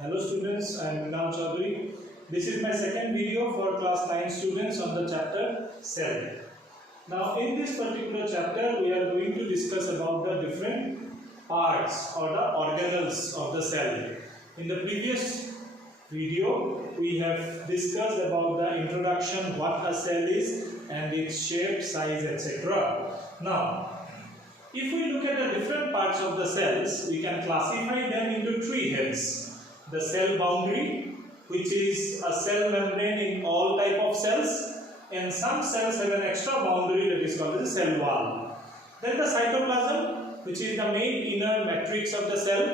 Hello students, I am Chaudhary. This is my second video for class 9 students on the chapter cell. Now in this particular chapter we are going to discuss about the different parts or the organelles of the cell. In the previous video we have discussed about the introduction, what a cell is and its shape, size, etc. Now if we look at the different parts of the cells, we can classify them into three heads. The cell boundary, which is a cell membrane in all type of cells, and some cells have an extra boundary that is called the cell wall. Then the cytoplasm, which is the main inner matrix of the cell,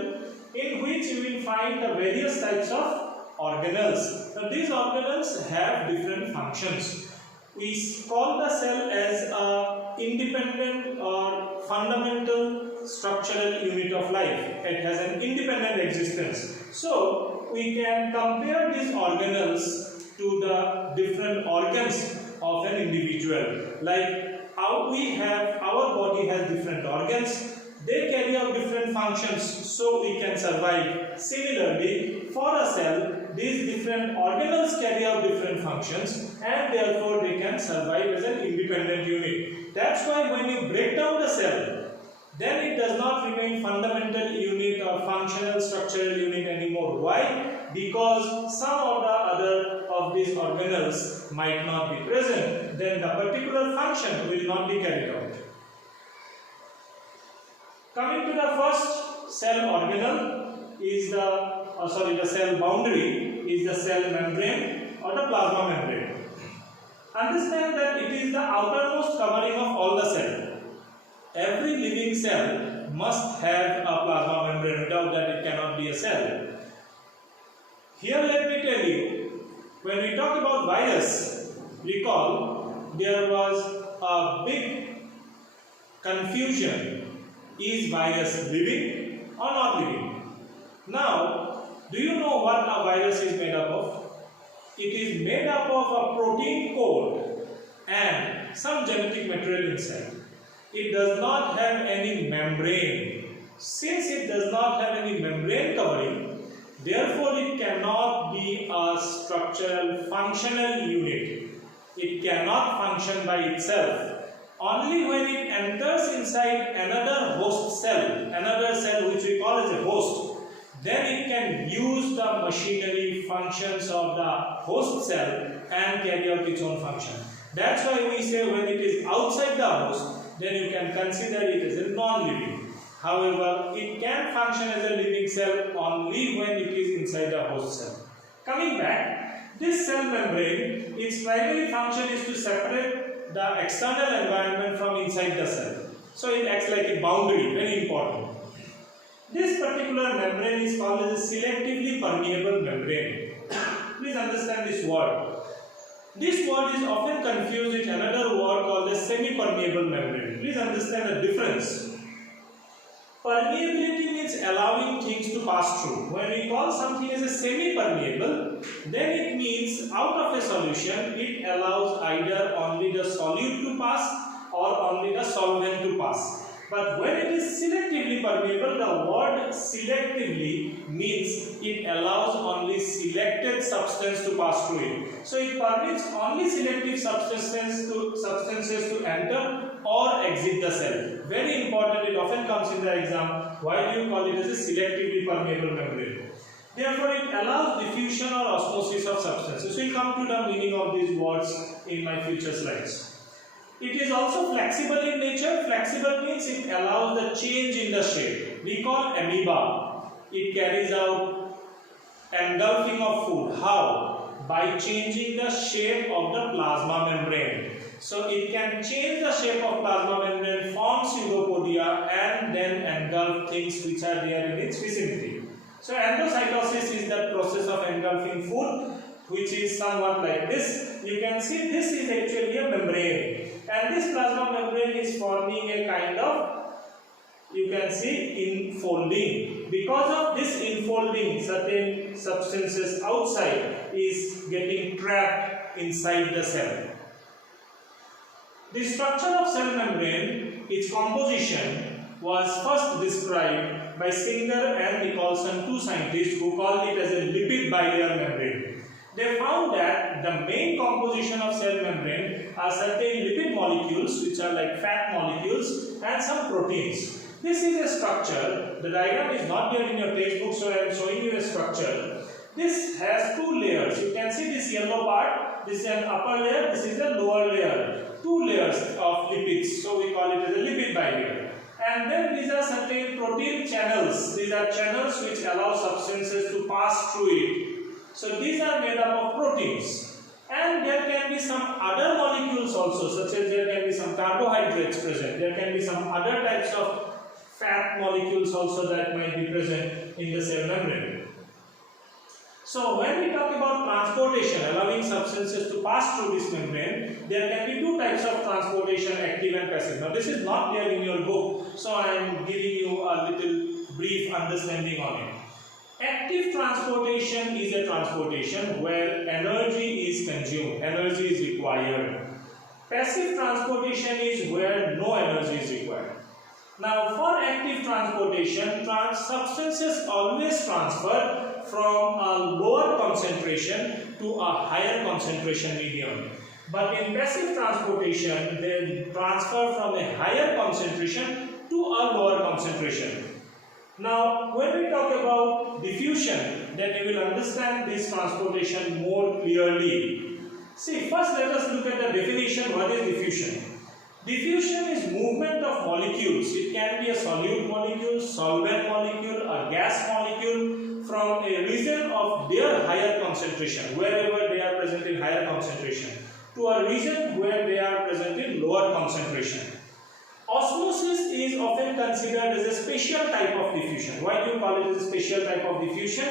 in which you will find the various types of organelles. Now these organelles have different functions. We call the cell as a independent or fundamental structural unit of life. It has an independent existence. So we can compare these organelles to the different organs of an individual. Like how we have, our body has different organs, they carry out different functions so we can survive. Similarly, for a cell, these different organelles carry out different functions and therefore they can survive as an independent unit. That's why when you break down the cell, then it does not remain fundamental unit or functional structural unit anymore. Why? Because some of the other of these organelles might not be present. Then the particular function will not be carried out. Coming to the first cell organelle is the cell boundary is the cell membrane or the plasma membrane. Understand that it is the outermost covering of all the cell. Every living cell must have a plasma membrane. Without that it cannot be a cell. Here let me tell you, when we talk about virus, recall there was a big confusion. Is virus living or not living? Now, do you know what a virus is made up of? It is made up of a protein code and some genetic material inside. It does not have any membrane. Since it does not have any membrane covering, therefore it cannot be a structural functional unit. It cannot function by itself. Only when it enters inside another host cell, another cell which we call as a host, then it can use the machinery functions of the host cell and carry out its own function. That's why we say when it is outside the host, then you can consider it as a non-living. However, it can function as a living cell only when it is inside the host cell. Coming back, this cell membrane, its primary function is to separate the external environment from inside the cell. So it acts like a boundary, very important. This particular membrane is called as a selectively permeable membrane. Please understand this word. This word is often confused with another word called as semi-permeable membrane. Please understand the difference. Permeability means allowing things to pass through. When we call something as a semi-permeable, then it means out of a solution, it allows either only the solute to pass or only the solvent to pass. But when it is selectively permeable, the word selectively means it allows only selected substance to pass through it. So it permits only selective substances to enter or exit the cell. Very important, it often comes in the exam. Why do you call it as a selectively permeable membrane? Therefore, it allows diffusion or osmosis of substances. We will come to the meaning of these words in my future slides. It is also flexible in nature. Flexible means it allows the change in the shape. We call amoeba. It carries out engulfing of food. How? By changing the shape of the plasma membrane. So it can change the shape of plasma membrane, form pseudopodia and then engulf things which are there in its vicinity. So endocytosis is the process of engulfing food, which is somewhat like this. You can see this is actually a membrane. And this plasma membrane is forming a kind of, you can see, infolding. Because of this infolding, certain substances outside is getting trapped inside the cell. The structure of cell membrane, its composition was first described by Singer and Nicholson, two scientists who called it as a lipid bilayer membrane. They found that the main composition of cell membrane are certain lipid molecules which are like fat molecules and some proteins. This is a structure. The diagram is not there in your textbook, so I am showing you a structure. This has two layers. You can see this yellow part. This is an upper layer. This is a lower layer. Two layers of lipids. So we call it as a lipid bilayer. And then these are certain protein channels. These are channels which allow substances to pass through it. So these are made up of proteins. And there can be some other molecules also, such as there can be some carbohydrates present. There can be some other types of fat molecules also that might be present in the cell membrane. So when we talk about transportation, allowing substances to pass through this membrane, there can be two types of transportation, active and passive. Now this is not there in your book, so I am giving you a little brief understanding on it. Active transportation is a transportation where energy is consumed, energy is required. Passive transportation is where no energy is required. Now for active transportation, substances always transfer from a lower concentration to a higher concentration medium. But in passive transportation, they transfer from a higher concentration to a lower concentration. Now when we talk about diffusion, then you will understand this transportation more clearly. See, first let us look at the definition. What is diffusion? Diffusion is movement of molecules. It can be a solute molecule, solvent molecule, a gas molecule from a region of their higher concentration, wherever they are present in higher concentration, to a region where they are present in lower concentration. Osmosis is often considered as a special type of diffusion. Why do you call it a special type of diffusion?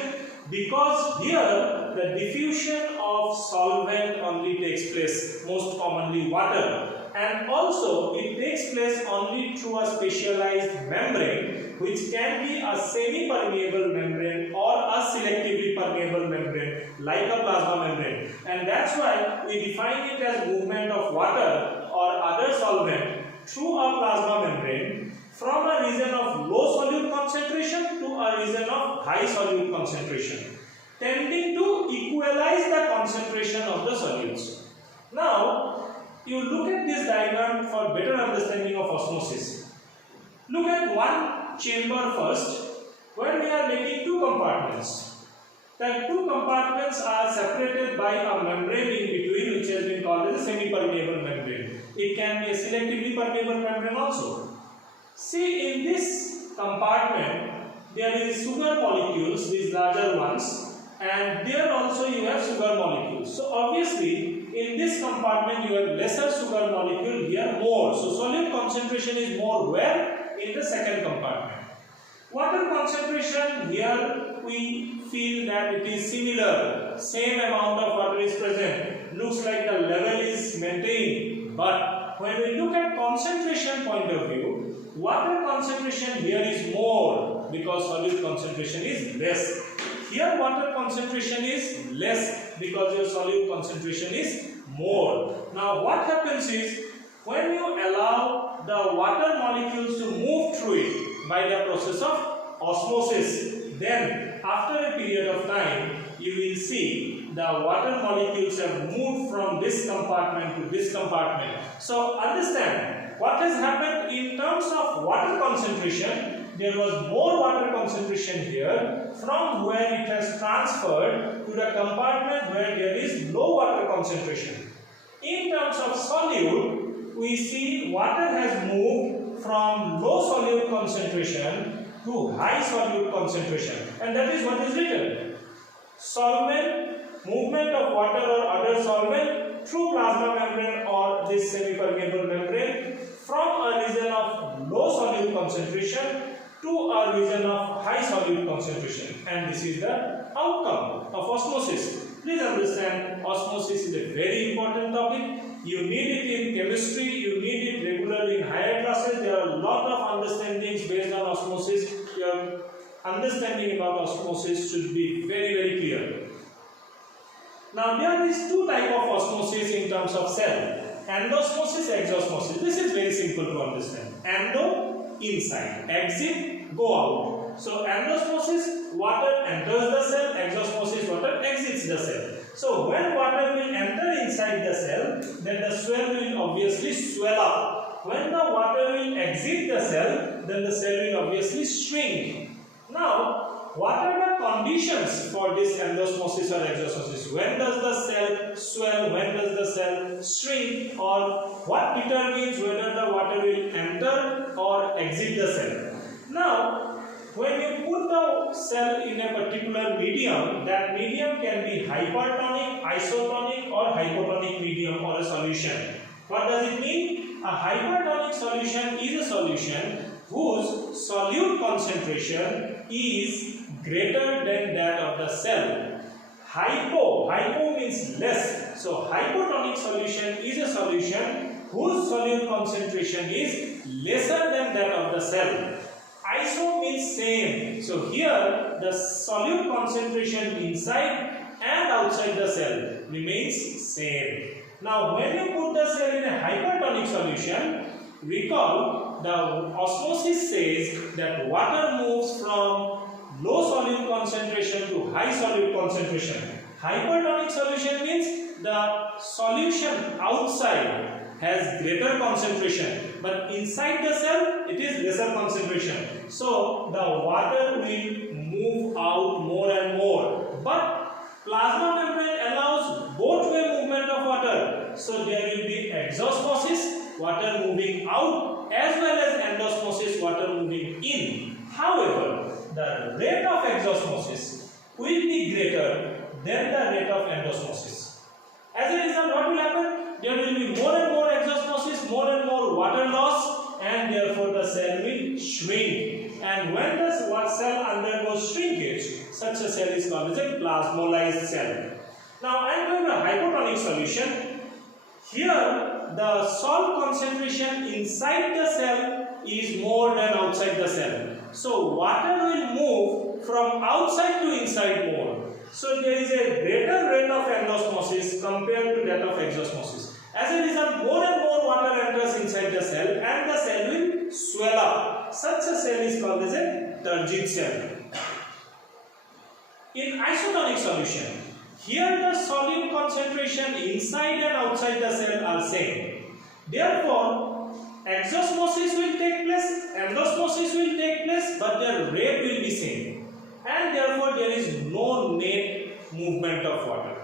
Because here the diffusion of solvent only takes place, most commonly water. And also it takes place only through a specialized membrane, which can be a semi-permeable membrane or a selectively permeable membrane like a plasma membrane. And that's why we define it as movement of water or other solvent through a plasma membrane from a region of low solute concentration to a region of high solute concentration, tending to equalize the concentration of the solutes. Now you look at this diagram for better understanding of osmosis. Look at one chamber first, where we are making two compartments. The two compartments are separated by a membrane in between, which has been called as a semi-permeable membrane. It can be a selectively permeable membrane also. See, in this compartment, there is sugar molecules, these larger ones, and there also you have sugar molecules. So obviously, in this compartment you have lesser sugar molecule, here more. So solute concentration is more where? In the second compartment. Water concentration, here we feel that it is similar. Same amount of water is present. Looks like the level is maintained. But when we look at concentration point of view, water concentration here is more because solute concentration is less. Here water concentration is less because your solute concentration is more. Now what happens is, when you allow the water molecules to move through it by the process of osmosis, then after a period of time you will see the water molecules have moved from this compartment to this compartment. So understand what has happened in terms of water concentration. There was more water concentration here, from where it has transferred to the compartment where there is low water concentration. In terms of solute, we see water has moved from low solute concentration to high solute concentration, and that is what is written. Solvent, movement of water or other solvent through plasma membrane or this semi-permeable membrane from a region of low solute concentration to a region of high solute concentration, and this is the outcome of osmosis. Please understand, osmosis is a very important topic. You need it in chemistry, you need it regularly in higher classes. There are a lot of understandings based on osmosis. Your understanding about osmosis should be very clear. Now there is two types of osmosis in terms of cell: endosmosis, exosmosis. This is very simple to understand. Endo, inside; exit, go out. So endosmosis, water enters the cell, exosmosis, water exits the cell. So when water will enter inside the cell, then the cell will obviously swell up. When the water will exit the cell, then the cell will obviously shrink. Now, what are the conditions for this endosmosis or exosmosis? When does the cell swell? When does the cell shrink? Or what determines whether the water will enter or exit the cell? Now, when you put the cell in a particular medium, that medium can be hypertonic, isotonic, or hypotonic medium or a solution. What does it mean? A hypertonic solution is a solution whose solute concentration is greater than that of the cell. Hypo means less. So hypotonic solution is a solution whose solute concentration is lesser than that of the cell. Iso means same. So here the solute concentration inside and outside the cell remains same. Now when you put the cell in a hypertonic solution, recall the osmosis says that water moves from low solute concentration to high solute concentration. Hypertonic solution means the solution outside has greater concentration, but inside the cell it is lesser concentration. So the water will move out more and more. But plasma membrane allows both way movement of water. So there will be exosmosis, water moving out, as well as endosmosis, water moving in. However, the rate of exosmosis will be greater than the rate of endosmosis. As a result, what will happen? There will be more and more exosmosis, more and more water loss, and therefore the cell will shrink. And when the cell undergoes shrinkage, such a cell is called as a plasmolysed cell. Now I am going to a hypotonic solution. Here the salt concentration inside the cell is more than outside the cell. So water will move from outside to inside more. So there is a greater rate of endosmosis compared to that of exosmosis. As a result, more and more water enters inside the cell and the cell will swell up. Such a cell is called as a turgid cell. In isotonic solution, here the solute concentration inside and outside the cell are same. Therefore, exosmosis will take place, endosmosis will take place, but their rate will be same. And therefore, there is no net movement of water.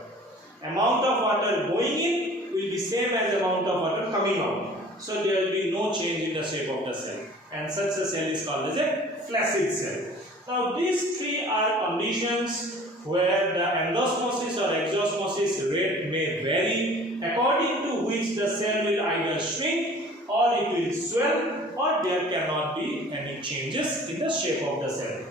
Amount of water going in will be same as amount of water coming out. So there will be no change in the shape of the cell. And such a cell is called as a flaccid cell. Now these three are conditions where the endosmosis or exosmosis rate may vary, according to which the cell will either shrink or it will swell, or there cannot be any changes in the shape of the cell.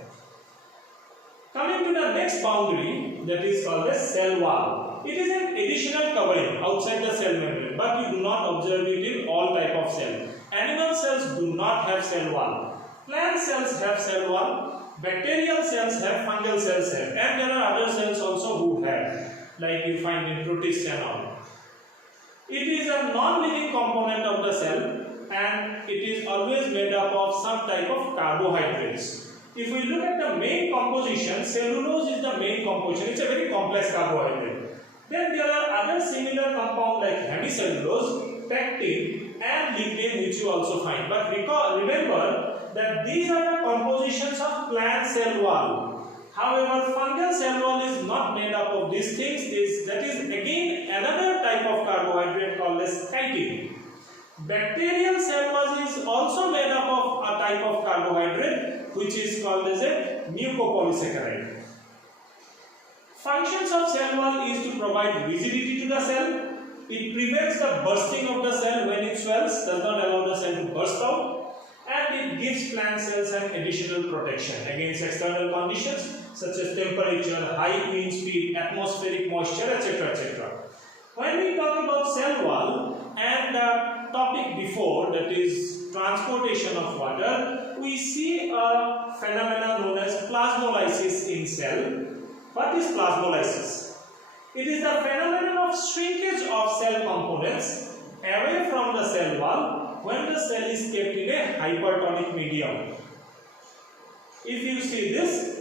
Coming to the next boundary, that is called the cell wall. It is an additional covering outside the cell membrane, but you do not observe it in all type of cells. Animal cells do not have cell wall. Plant cells have cell wall. Bacterial cells have, fungal cells have, and there are other cells also who have, like you find in protists and all. It is a non-living component of the cell, and it is always made up of some type of carbohydrates. If we look at the main composition, cellulose is the main composition. It's a very complex carbohydrate. Then there are other similar compounds like hemicellulose, pectin, and lignin, which you also find. But remember that these are the compositions of plant cell wall. However, fungal cell wall is not made up of these things. That is again another type of carbohydrate called as chitin. Bacterial cell wall is also made up of a type of carbohydrate which is called as a mucopolysaccharide. Functions of cell wall is to provide rigidity to the cell. It prevents the bursting of the cell when it swells, does not allow the cell to burst out, and it gives plant cells an additional protection against external conditions such as temperature, high wind speed, atmospheric moisture, etc. etc. When we talk about cell wall and the topic before, that is transportation of water, we see a phenomenon known as plasmolysis in cell. What is plasmolysis? It is the phenomenon of shrinkage of cell components away from the cell wall when the cell is kept in a hypertonic medium. If you see, this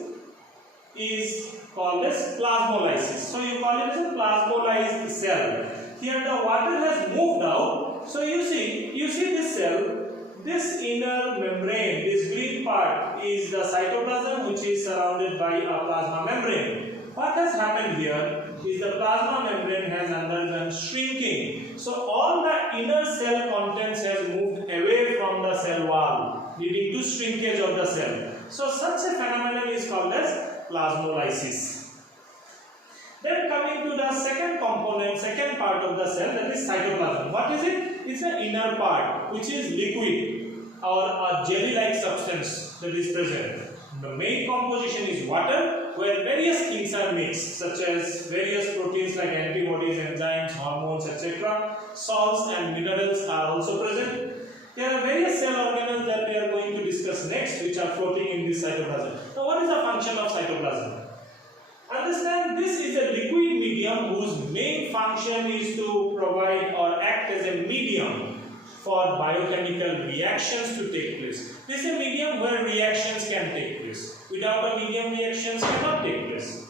is called as plasmolysis. So you call it as a plasmolysed cell. Here the water has moved out. So you see this cell, this inner membrane, this green part is the cytoplasm, which is surrounded by a plasma membrane. What has happened here is the plasma membrane has undergone shrinking. So all the inner cell contents has moved away from the cell wall, leading to shrinkage of the cell. So such a phenomenon is called as plasmolysis. Then coming to the second component, second part of the cell, that is cytoplasm. What is it? It's the inner part, which is liquid or a jelly-like substance that is present. The main composition is water, where various things are mixed, such as various proteins like antibodies, enzymes, hormones, etc. Salts and minerals are also present. There are various cell organelles that we are going to discuss next, which are floating in this cytoplasm. Now, what is the function of cytoplasm? Understand, this is a liquid medium whose main function is to provide or act as a medium for biochemical reactions to take place. This is a medium where reactions can take place. Without a medium, reactions cannot take place.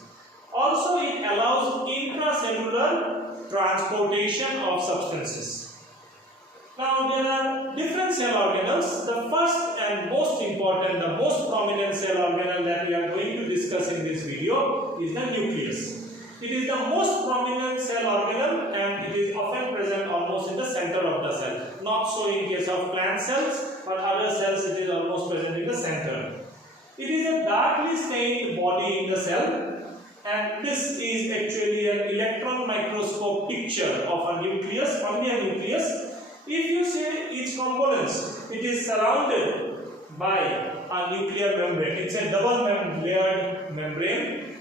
Also, it allows intracellular transportation of substances. Now, there are different cell organelles. The first and most important, the most prominent cell organelle that we are going to discuss in this video is the nucleus. It is the most prominent cell organelle and it is often present almost in the center of the cell. Not so in case of plant cells, but other cells it is almost present in the center. It is a darkly stained body in the cell, and this is actually an electron microscope picture of a nucleus, only a nucleus. If you see its components, it is surrounded by a nuclear membrane. It's a double layered membrane,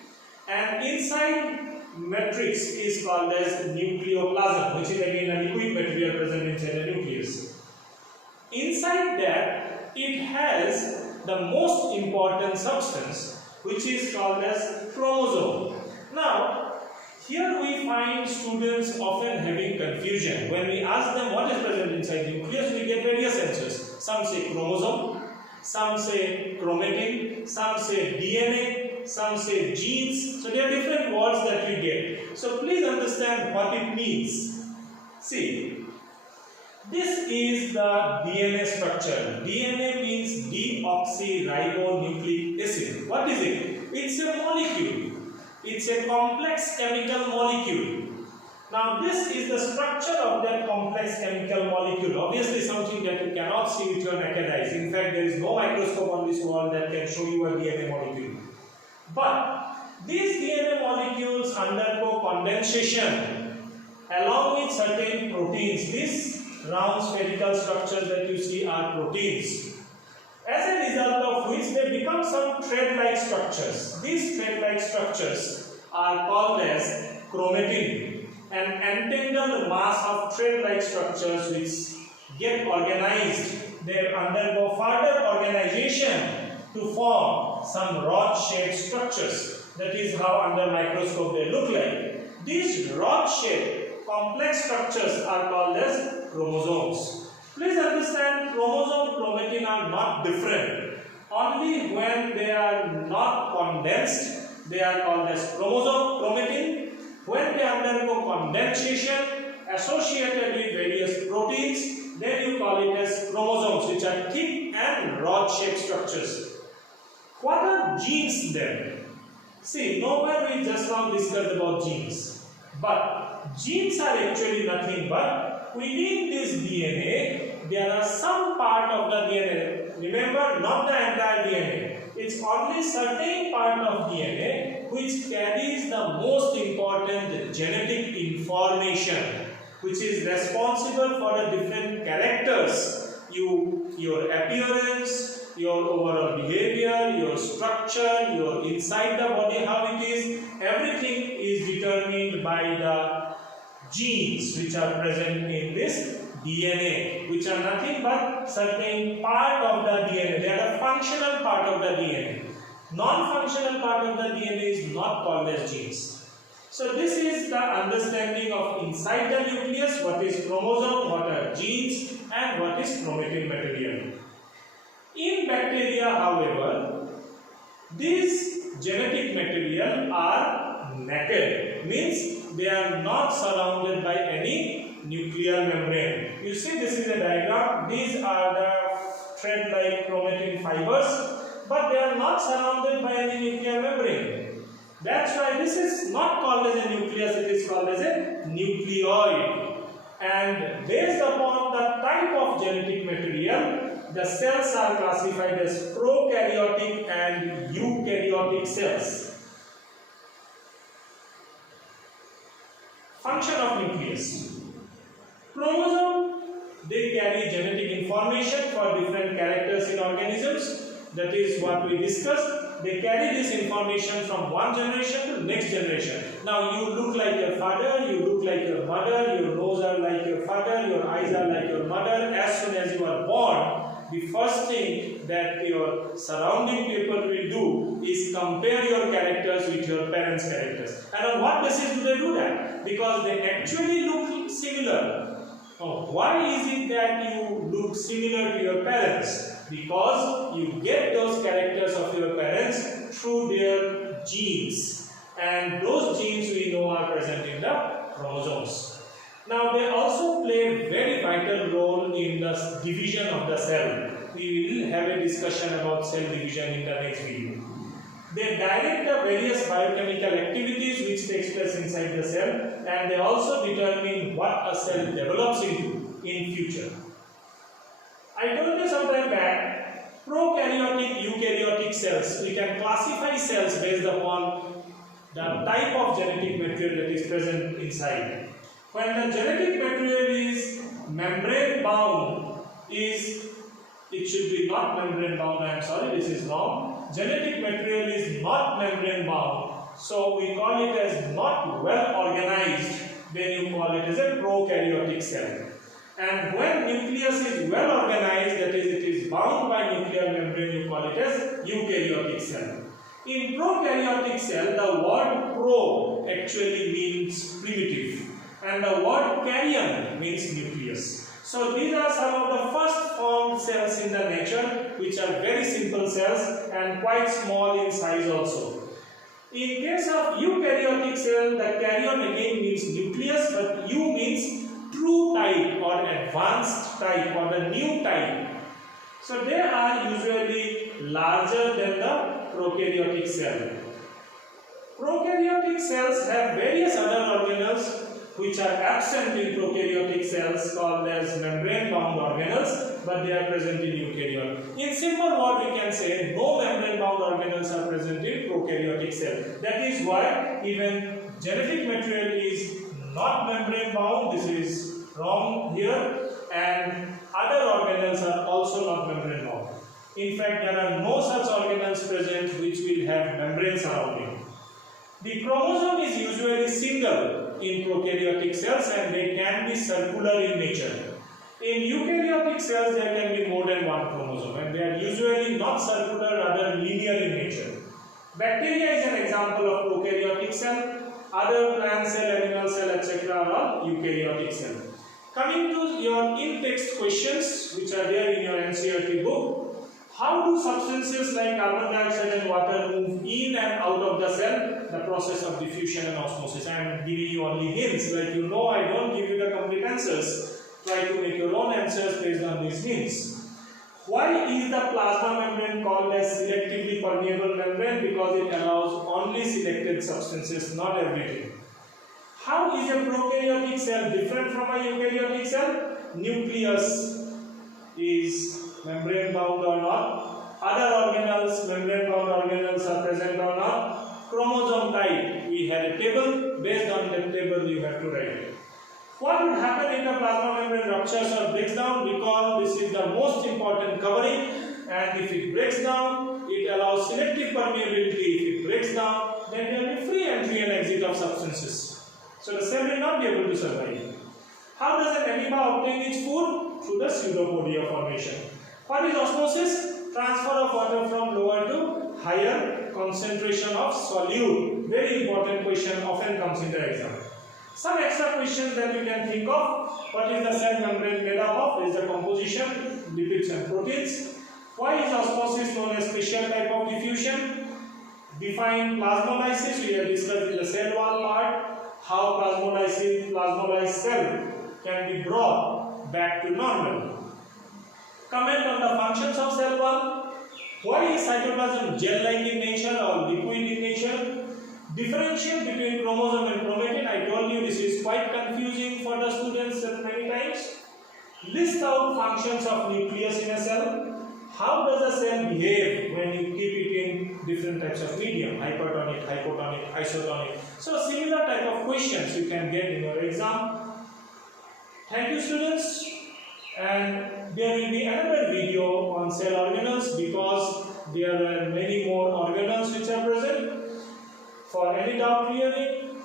and inside matrix is called as nucleoplasm, which is again a liquid material present inside the nucleus. Inside that, it has the most important substance, which is called as chromosome. Now, here we find students often having confusion. When we ask them what is present inside the nucleus, we get various answers. Some say chromosome, some say chromatin, some say DNA, some say genes. So there are different words that we get. So please understand what it means. See, this is the DNA structure. DNA means deoxyribonucleic acid. What is it? It's a molecule. It's a complex chemical molecule. Now, this is the structure of that complex chemical molecule. Obviously, something that you cannot see with your naked eyes. In fact, there is no microscope on this world that can show you a DNA molecule. But these DNA molecules undergo condensation along with certain proteins. These round spherical structures that you see are proteins. As a result of which they become some thread-like structures. These thread-like structures are called as chromatin. An entangled mass of thread-like structures which get organized. They undergo further organization to form some rod-shaped structures. That is how under microscope they look like. These rod-shaped complex structures are called as chromosomes. Please understand, chromosome, chromatin are not different. Only when they are not condensed, they are called as chromosome, chromatin. When they undergo condensation associated with various proteins, then you call it as chromosomes, which are thick and rod-shaped structures. What are genes then? See, nowhere we just now discussed about genes. But genes are actually nothing but within this DNA, there are some part of the DNA. Remember, not the entire DNA. It's only certain part of DNA which carries the most important genetic information, which is responsible for the different characters. Your appearance, your overall behavior, your structure, your inside the body, how it is, everything is determined by the genes which are present in this DNA, which are nothing but certain part of the DNA. They are a functional part of the DNA. Non-functional part of the DNA is not called as genes. So this is the understanding of inside the nucleus, what is chromosome, what are genes, and what is chromatin material. In bacteria, however, These genetic material are naked, means they are not surrounded by any nuclear membrane. You see, this is a diagram. These are the thread-like chromatin fibers, but they are not surrounded by any nuclear membrane. That's why this is not called as a nucleus, it is called as a nucleoid. And based upon the type of genetic material, the cells are classified as prokaryotic and eukaryotic cells. Function of nucleus. Chromosome, they carry genetic information for different characters in organisms. That is what we discussed. They carry this information from one generation to next generation. Now you look like your father, you look like your mother, your nose are like your father, your eyes are like your mother. As soon as you are born, the first thing that your surrounding people will do is compare your characters with your parents' characters. And on what basis do they do that? Because they actually look similar. Now, why is it that you look similar to your parents? Because you get those characters of your parents through their genes, and those genes we know are present in the chromosomes. Now they also play a very vital role in the division of the cell. We will have a discussion about cell division in the next video. They direct the various biochemical activities which takes place inside the cell, and they also determine what a cell develops into in future. I told you some time back, prokaryotic, eukaryotic cells. We can classify cells based upon the type of genetic material that is present inside. When the genetic material is membrane bound, it should be not membrane bound. I am sorry, this is wrong. Genetic material is not membrane bound, so we call it as not well organized. Then you call it as a prokaryotic cell. And when nucleus is well organized, that is, it is bound by nuclear membrane, you call it as eukaryotic cell. In prokaryotic cell, the word pro actually means primitive, and the word karyon means nucleus. So these are some of the first formed cells in the nature, which are very simple cells and quite small in size also. In case of eukaryotic cell, the karyon again means nucleus, but U means true type or advanced type or the new type. So they are usually larger than the prokaryotic cell. Prokaryotic cells have various other organelles which are absent in prokaryotic cells, called as membrane bound organelles, but they are present in eukaryote. In simple word, we can say no membrane bound organelles are present in prokaryotic cell. That is why even genetic material is not membrane bound. This is wrong here, and other organelles are also not membrane bound. In fact, there are no such organelles present which will have membrane surrounding. The chromosome is usually single in prokaryotic cells, and they can be circular in nature. In eukaryotic cells, there can be more than one chromosome, and they are usually not circular, rather linear in nature. Bacteria is an example of prokaryotic cell. Other plant cell, animal cell, etc. are all eukaryotic cell. Coming to your in-text questions, which are there in your NCERT book. How do substances like carbon dioxide and water move in and out of the cell? The process of diffusion and osmosis. I am giving you only hints, like you know I don't give you the complete answers. Try to make your own answers based on these hints. Why is the plasma membrane called as selectively permeable membrane? Because it allows only selected substances, not everything. How is a prokaryotic cell different from a eukaryotic cell? Nucleus is membrane bound or not. Other organelles, membrane bound organelles are present or not. Chromosome type, we had a table. Based on that table, you have to write it. What would happen if the plasma membrane ruptures or breaks down? Because this is the most important covering, and if it breaks down, it allows selective permeability. If it breaks down, then there will be free entry and exit of substances. So the cell will not be able to survive. How does an amoeba obtain its food? Through the pseudopodia formation. What is osmosis? Transfer of water from lower to higher concentration of solute. Very important question, often comes in the exam. Some extra questions that you can think of. What is the cell membrane made up of? Is the composition, lipids and proteins. Why is osmosis known as special type of diffusion? define plasmolysis. We have discussed in the cell wall part how plasmolysed cell can be brought back to normal. Comment on the functions of cell wall. Why is cytoplasm gel-like in nature or liquid in nature? Differentiate between chromosome and chromatin. I told you this is quite confusing for the students many times. List out functions of nucleus in a cell. How does a cell behave when you keep it in different types of medium, hypertonic, hypotonic, isotonic? So similar type of questions you can get in your exam. Thank you, students. And there will be another video on cell organelles because there are many more organelles which are present. For any doubt clearing,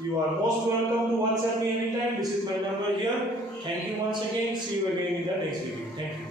you are most welcome to WhatsApp me anytime. This is my number here. Thank you once again. See you again in the next video. Thank you.